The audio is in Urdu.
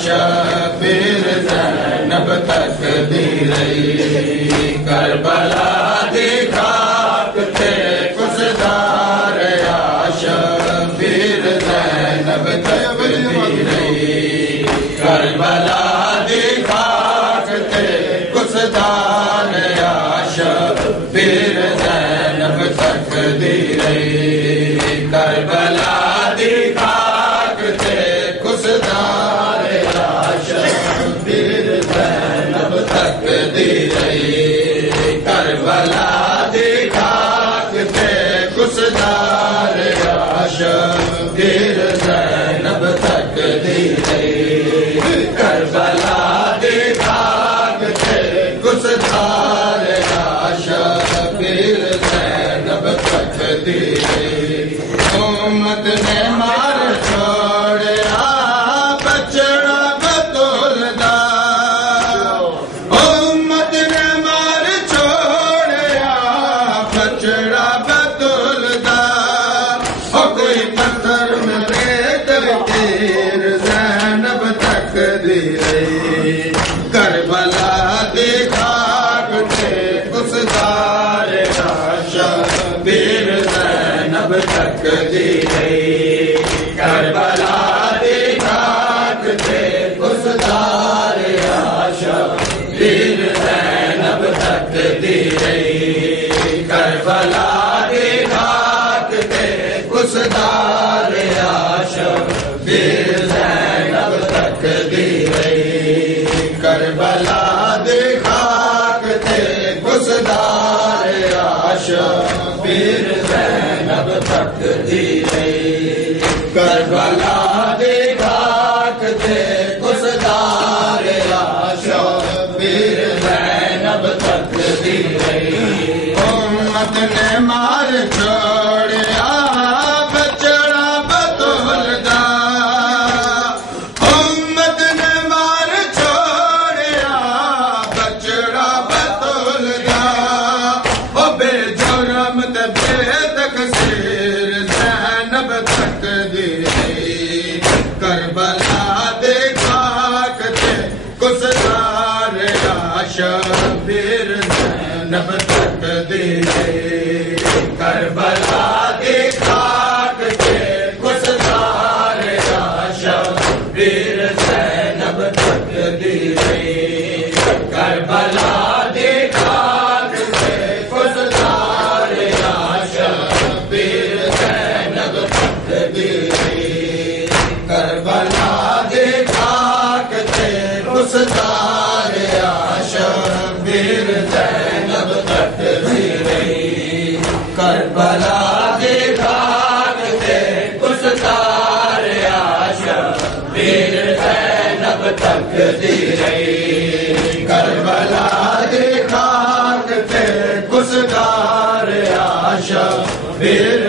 شبیر زینب تقدیر کربلا دی خاک تے گزدار یا شبیر زینب تقدیر کربلا دی خاک تے گزدار یا شبیر زینب تقدیر کربلا دی خاک تے گزدار یا شبیر زینب تقدیر کربلا دی خاک تے گزدار یا شبیر زینب تقدیر کربلا دی خاک تے گزدار یا شبیر زینب تقدیر امت نے مار چھوڑیا بچڑا بطول دا امت نے مار چھوڑیا بچڑا بطول دا کوئی پتھر میں ریت تیر زینب تقدیر کربلا دی خاک تے گزدار یا شبیر زینب تقدیر کربلا دی خاک تے گزدار یا شبیر زینب تقدیر کربلا دی خاک تے گزدار یا شبیر زینب تقدیر کربلا دی خاک تے گزدار یا شبیر زینب تقدیر کربلا دی خاک تے گزدار یا شبیر زینب تقدیر امت نے مار چھوڑیا بچڑا بطول دا امت نے مار چھوڑیا بچڑا بطول دا او بے جرم تے بے تقصیر زینب تقدیر کربلا دی خاک تے گزدار یا شبیر زینب تقدیر کربلا دی خاک تے گزدار یا شبیر زینب تقدیر کربلا دی خاک تے گزدار یا شبیر زینب تقدیر کربلا دی خاک تے گزدار یا شبیر زینب تقدیر کربلا دی خاک تے گزدار یا شبیر زینب تقدیر کربلا دی خاک تے گزدار یا شبیر